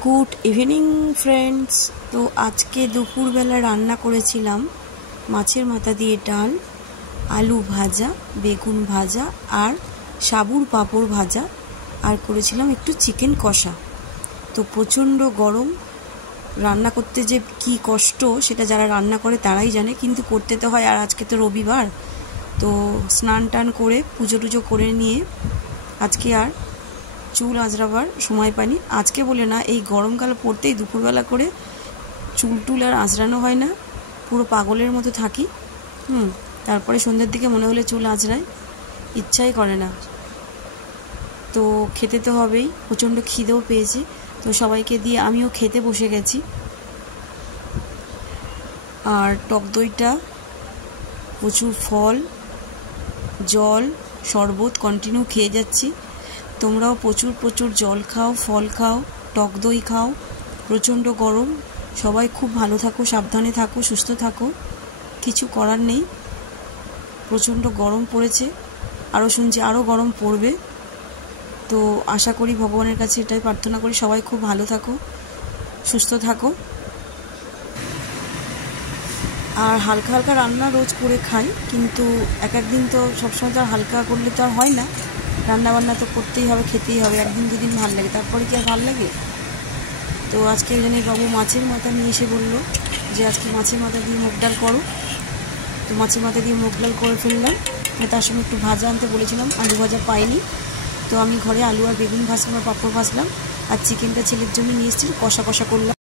Good evening friends. তো আজকে দুপুরবেলা রান্না করেছিলাম মাছের মাথা দিয়ে ডাল, আলু ভাজা, বেগুন ভাজা আর সাবুর পাঁপড় ভাজা, আর করেছিলাম একটু চিকেন কষা। তো প্রচণ্ড গরম, রান্না করতে যে কি কষ্ট সেটা যারা রান্না করে তারাই জানে, কিন্তু করতে তো হয়। আর আজকে তো রবিবার, তো স্নান টান করে পুজো টুজো করে নিয়ে আজকে আর চুল আঁচড়াবার সময় পাইনি। আজকে বলে না, এই গরমকাল পড়তেই দুপুরবেলা করে চুল টুল আর আঁচড়ানো হয় না, পুরো পাগলের মতো থাকি। তারপরে সন্ধ্যের দিকে মনে হলে চুল আঁচড়ায়, ইচ্ছাই করে না। তো খেতে তো হবেই, প্রচণ্ড খিদেও পেয়েছে, তো সবাইকে দিয়ে আমিও খেতে বসে গেছি। আর টক দইটা, প্রচুর ফল, জল, শরবত কন্টিনিউ খেয়ে যাচ্ছি। তোমরাও প্রচুর জল খাও, ফল খাও, টক দই খাও। প্রচণ্ড গরম, সবাই খুব ভালো থাকো, সাবধানে থাকো, সুস্থ থাকো। কিছু করার নেই, প্রচণ্ড গরম পড়েছে, আরও শুনছি আরও গরম পড়বে। তো আশা করি, ভগবানের কাছে এটাই প্রার্থনা করি, সবাই খুব ভালো থাকো, সুস্থ থাকো। আর হালকা হালকা রান্না রোজ করে খাই, কিন্তু এক একদিন তো সবসময় তো আর হালকা করলে তো আর হয় না। রান্নাবান্না তো করতেই হবে, খেতেই হবে। একদিন দুদিন ভালো লাগে, তারপরে কি আর ভালো লাগে? তো আজকে জানি বাবু মাছের মাথা নিয়ে এসে বললো যে আজকে মাছের মাথা দিয়ে মুগ ডাল করো। তো মাছের মাথা দিয়ে মুগ ডাল করে ফেললাম। তার সঙ্গে একটু ভাজা আনতে বলেছিলাম, আলু ভাজা পাইনি, তো আমি ঘরে আলু আর বেগুন ভাজলাম আর পাঁপড় ভাজলাম। আর চিকেনটা ছেলের জন্য নিয়ে এসেছি, কষা করলাম।